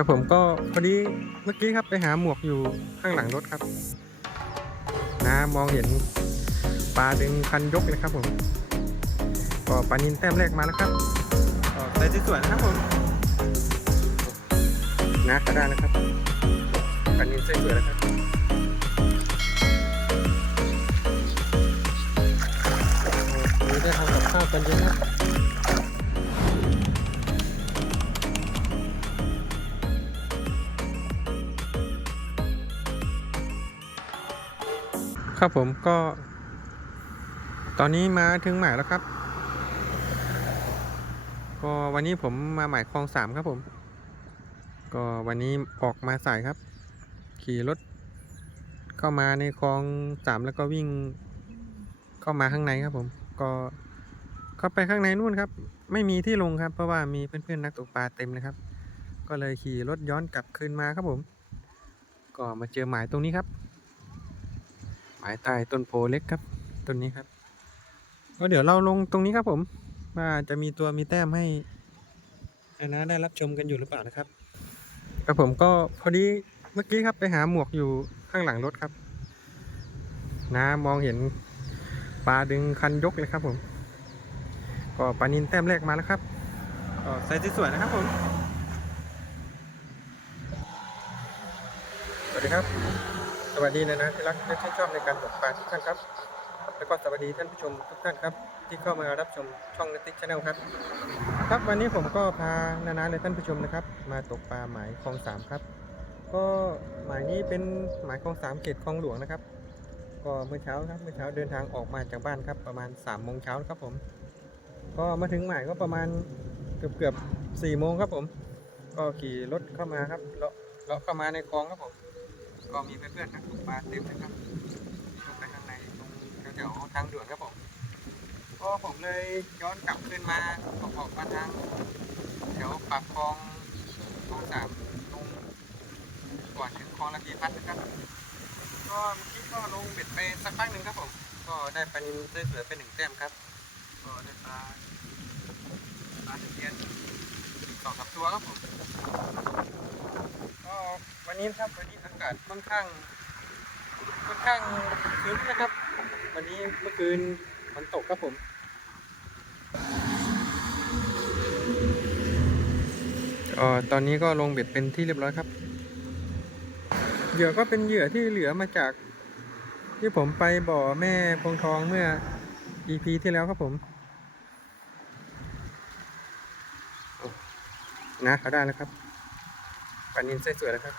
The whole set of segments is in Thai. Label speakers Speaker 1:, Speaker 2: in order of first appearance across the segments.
Speaker 1: ครับผมก็พอดีเมื่อกี้ครับไปหาหมวกอยู่ข้างหลังรถครับ นะมองเห็นปลาดึงคันยกเลยครับผมก็ปลานินแต้มแรกมาแล้วครับก็ใส่สวยๆนะครับผมนะก็ได้แล้วครับปลานินใส่สวยแล้วครับวันนี้ได้ทำกับข้าวกันเยอะครั ครับผมก็ ตอนนี้มาถึงหมายแล้วครับ ก็วันนี้ผมมาหมายคลองสามครับผม ก็วันนี้ออกมาสายครับ ขี่รถ เข้ามาในคลองสามแล้วก็วิ่ง เข้ามาข้างในครับผม ก็เข้าไปข้างในนู่นครับ ไม่มีที่ลงครับ เพราะว่ามีเพื่อนๆนักตกปลาเต็มเลยครับ ก็เลยขี่รถย้อนกลับคืนมาครับผม ก็มาเจอหมายตรงนี้ครับ หมายใต้ต้นโพเล็กครับต้นนี้ครับก็เดี๋ยวเราลงตรงนี้ครับผม ว่าจะมีตัวมีแต้มให้นะได้รับชมกันอยู่หรือเปล่านะครับครับผมก็พอดีเมื่อกี้ครับไปหาหมวกอยู่ข้างหลังรถครับนะมองเห็นปลาดึงคันยกเลยครับผม ก็ปลานินแต้มแรกมาแล้วครับก็ใส่สวยๆนะครับผมสวัสดีครับ วัสดีนะนะที่รักและที่ชอบในการตกปลาทุกท่านครับ แล้วก็สวัสดีท่านผู้ชมทุกท่านครับ ที่เข้ามารับชมช่องนติกชาแนลครับ ครับวันนี้ผมก็พานานาและท่านผู้ชมนะครับ มาตกปลาหมายคลองสามครับ ก็หมายนี้เป็นหมายคลองสามเขตคลองหลวงนะครับ ก็เมื่อเช้าครับเมื่อเช้าเดินทางออกมาจากบ้านครับประมาณ3ามโมงเช้าครับผม ก็มาถึงหมายก็ประมาณเกือบเกือบสี่โมงครับผม ก็ขี่รถเข้ามาครับเลาะเลาะเข้ามาในคลองครับผม ก็มีเพื่อนๆนักตกปลาเต็มเลยครับลงไปข้างในตรงแถวๆทางด่วนครับผมก็ผมเลยย้อนกลับขึ้นมาออกออกมาทางแถวปากคลองคลองสามตรงก่อนถึงคลองระพีพัฒน์นะครับ ก็เมื่อกี้ก็ลงเบ็ดไปสักพักหนึ่งครับผมก็ได้ปลานิลสวยๆไปหนึ่งแต้มครับก็ได้ปลาปลาตะเพียนสองสามตัวครับผมก็วันนี้ครับวันนี้ากาศค่อนข้างค่อนข้างครึ้มนะครับ วันนี้เมื่อคืนฝนตกครับผมเออตอนนี้ก็ลงเบ็ดเป็นที่เรียบร้อยครับ เหยื่อก็เป็นเหยื่อที่เหลือมาจาก ที่ผมไปบ่อแม่พงทองเมื่อ EP ที่แล้วครับผมนะเขาได้แล้วครับปลานินไส้สวยแล้วครับ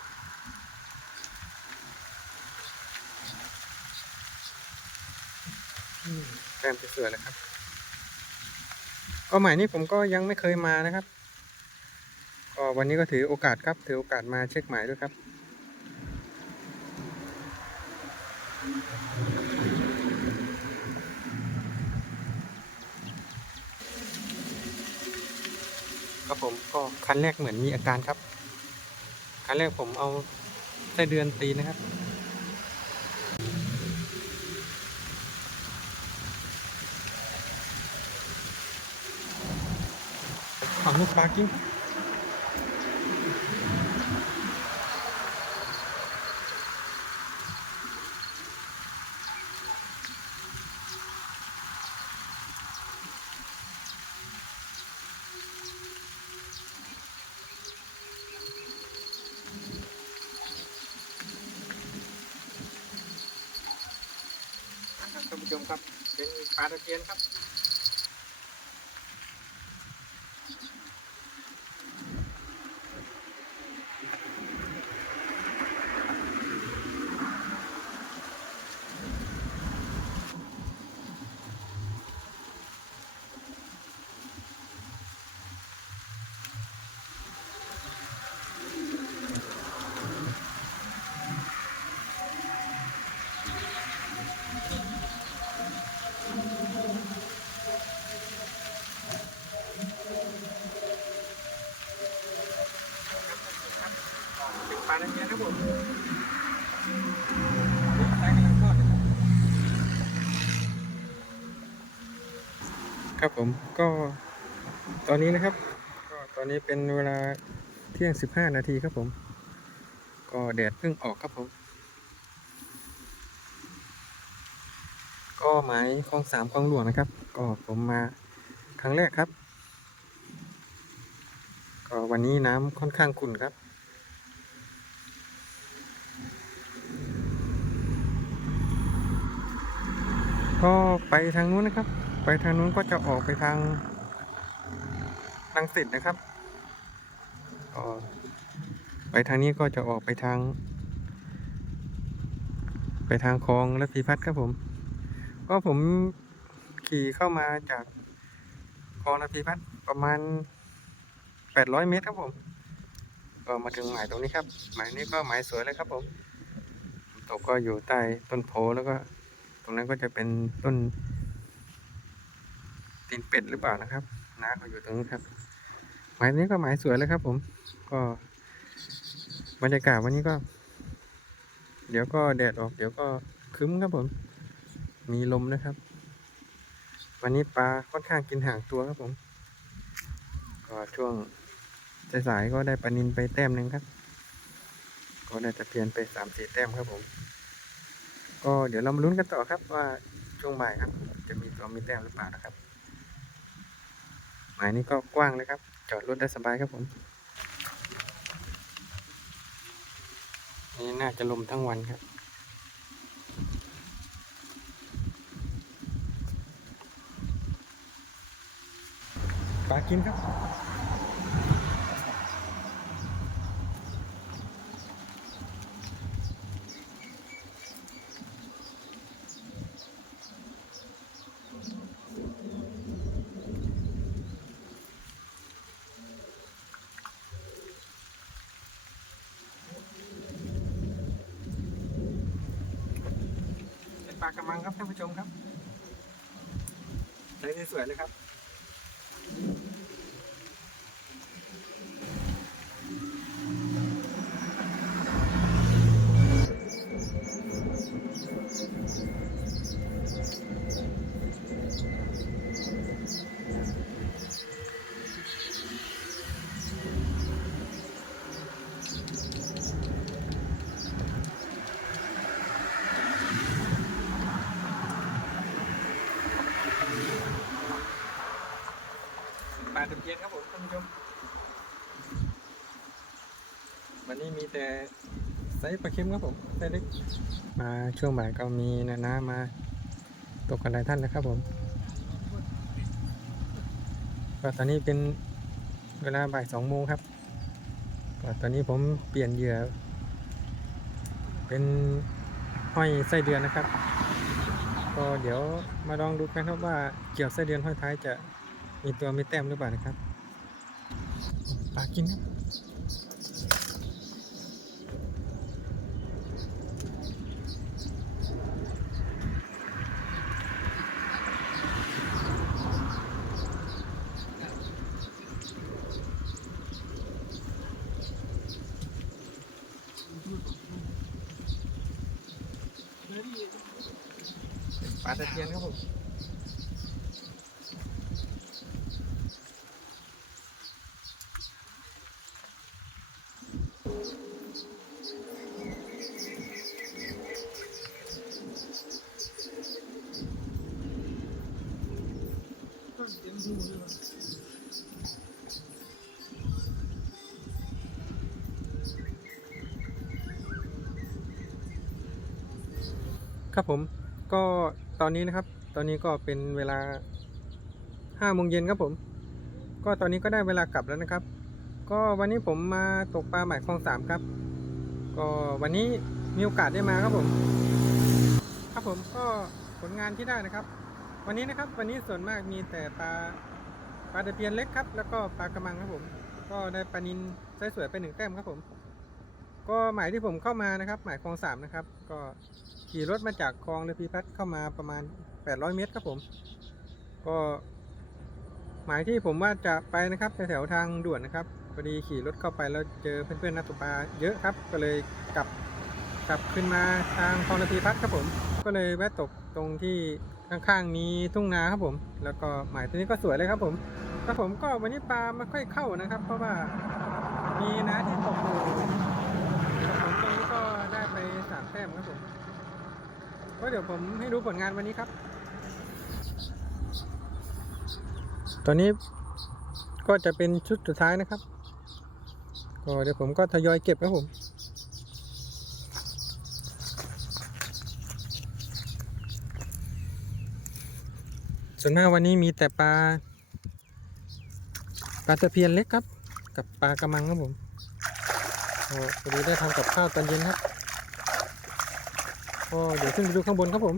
Speaker 1: อืม แต้มสวยๆเลยครับก็หมายนี้ผมก็ยังไม่เคยมานะครับก็วันนี้ก็ถือโอกาสครับ ถือโอกาสมาเช็คหมายด้วยครับครับผมก็คันแรกเหมือนมีอาการครับ คันแรกผมเอาไส้เดือนตีนะครับ ฝั่งลูกปลากิ้งครับท่านผู้ชมครับ เป็นปลาตะเพียนครับ ครับผมครับผมก็ตอนนี้นะครับ ก็ตอนนี้เป็นเวลาเที่ยงที่ยงสิบห้านาทีครับผม ก็แดดเพิ่งออกครับผม ก็หมายคลองสามคลองหลวงนะครับ ก็ผมมาครั้งแรกครับ ก็วันนี้น้ำค่อนข้างขุ่นครับ ก็ไปทางนู้นนะครับ ไปทางนู้นก็จะออกไปทางลังสิตนะครับก็ไปทางนี้ก็จะออกไปทาง ไปทางคลองและพีพัฒครับผม ก็ผมขี่เข้ามาจากคลองและพีพัฒประมาณ 800 เมตรครับผม ก็มาถึงหมายตรงนี้ครับ หมายนี้ก็หมายสวยเลยครับผมตกก็อยู่ใต้ต้นโพแล้วก็ รงนั้นก็จะเป็นต้นตีนเป็ดหรือเปล่านะครับนาเขาอยู่ตรงนี้ครับ หมายนี้ก็หมายสวยเลยครับผม ก็บรรยากาศวันนี้ก็ เดี๋ยวก็แดดออก เดี๋ยวก็คึ้มครับผม มีลมนะครับ วันนี้ปลาค่อนข้างกินห่างตัวครับผม ก็ช่วงสายๆก็ได้ปลานินไปแต้มหนึ่งครับ ก็ได้ตะเพียนไปสามสี่แต้มครับผม ก็เดี๋ยวเรามาลุ้นกันต่อครับว่าช่วงบ่ายครับ จะมีตัวมีแต้มหรือเปล่านะครับหมายนี้ก็กว้างเลยครับ จอดรถได้สบายครับผมนี่น่าจะลมทั้งวันครับปลากินครับ ปลากระมังครับท่านผู้ชมครับใช้สวยเลยครับ ปลาตะเพียนครับผมท่านผู้ชม วันนี้มีแต่ไซส์ปลาเค็มครับผมไซส์เล็ก มาช่วงบ่ายก็มีนานามา ตกกันหลายท่านนะครับผมก็ตอนนี้เป็นเวลาบ่ายสองโมงครับก็ตอนนี้ผมเปลี่ยนเหยื่อ เป็นห้อยไส้เดือนนะครับ ก็เดี๋ยวมาลองดูกันครับว่าเกี่ยวไส้เดือนห้อยท้ายจะมีตัวมีแต้มหรือเปล่านะครับปลากินครับ ปลาตะเพียนครับผมครับผมก็ ตอนนี้นะครับ ตอนนี้ก็เป็นเวลาห้าโมงเย็นครับผม ก็ตอนนี้ก็ได้เวลากลับแล้วนะครับ ก็วันนี้ผมมาตกปลาหมายคลองสามครับ ก็วันนี้มีโอกาสได้มาครับผม ครับผมก็ผลงานที่ได้นะครับ วันนี้นะครับวันนี้ส่วนมากมีแต่ปลาปลาตะเพียนเล็กครับ แล้วก็ปลากระมังครับผม ก็ได้ปลานินสวยๆไปหนึ่งแต้มครับผม ก็หมายที่ผมเข้ามานะครับ หมายคลองสามนะครับ ก็ขี่รถมาจากคลองเรือพีพัฒน์เข้ามาประมาณ 800 เมตรครับผม ก็หมายที่ผมว่าจะไปนะครับแถวๆทางด่วนนะครับพอดีขี่รถเข้าไปแล้วเจอเพื่อนๆนักตกปลาเยอะครับ ก็เลยกลับกลับขึ้นมาทางคลองเรือพีพัฒน์ครับผม ก็เลยแวะตกตรงที่ข้างๆมีทุ่งนาครับผม แล้วก็หมายตัวนี้ก็สวยเลยครับผมครับผมก็วันนี้ปลาไม่ค่อยเข้านะครับ เพราะว่ามีนะที่ตกอยู่ ก็ได้ไปสามแต้มครับผม ก็เดี๋ยวผมให้ดูผลงานวันนี้ครับ ตอนนี้ก็จะเป็นชุดสุดท้ายนะครับ ก็เดี๋ยวผมก็ทยอยเก็บครับผมส่วนมากวันนี้มีแต่ปลาปลาตะเพียนเล็กครับ กับปลากระมังครับผม พอดีได้ทำกับข้าวตอนเย็นครับก็เดี๋ยวขึ้นไปดูข้างบนครับผม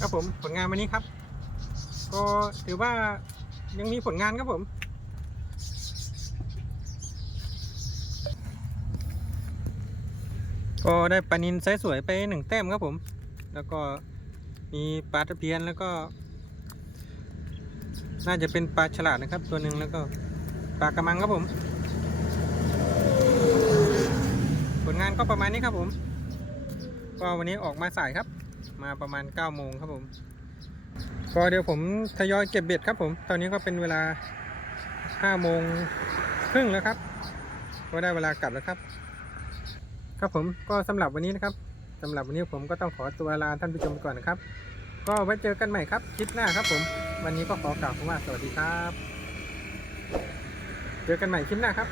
Speaker 1: ครับผมผลงานวันนี้ครับ ก็ถือว่ายังมีผลงานครับผม ก็ได้ปลานินไซส์สวยไปหนึ่งแต้มครับผม แล้วก็มีปลาตะเพียนแล้วก็ น่าจะเป็นปลาฉลาดนะครับ ตัวหนึ่งแล้วก็ปลากระมังครับผม ผลงานก็ประมาณนี้ครับผม ก็วันนี้ออกมาสายครับ มาประมาณ9โมงครับผม ก็เดี๋ยวผมทยอยเก็บเบ็ดครับผม ตอนนี้ก็เป็นเวลา5โมงครึ่งแล้วครับ ก็ได้เวลา กลับแล้วครับ ครับผมก็สำหรับวันนี้นะครับสำหรับวันนี้ผมก็ต้องขอตัวลาท่านผู้ชมก่อนนะครับ ก็ไว้เจอกันใหม่ครับคลิปหน้าครับผม วันนี้ก็ขอกล่าวคำว่าสวัสดีครับ เจอกันใหม่คลิปหน้าครับ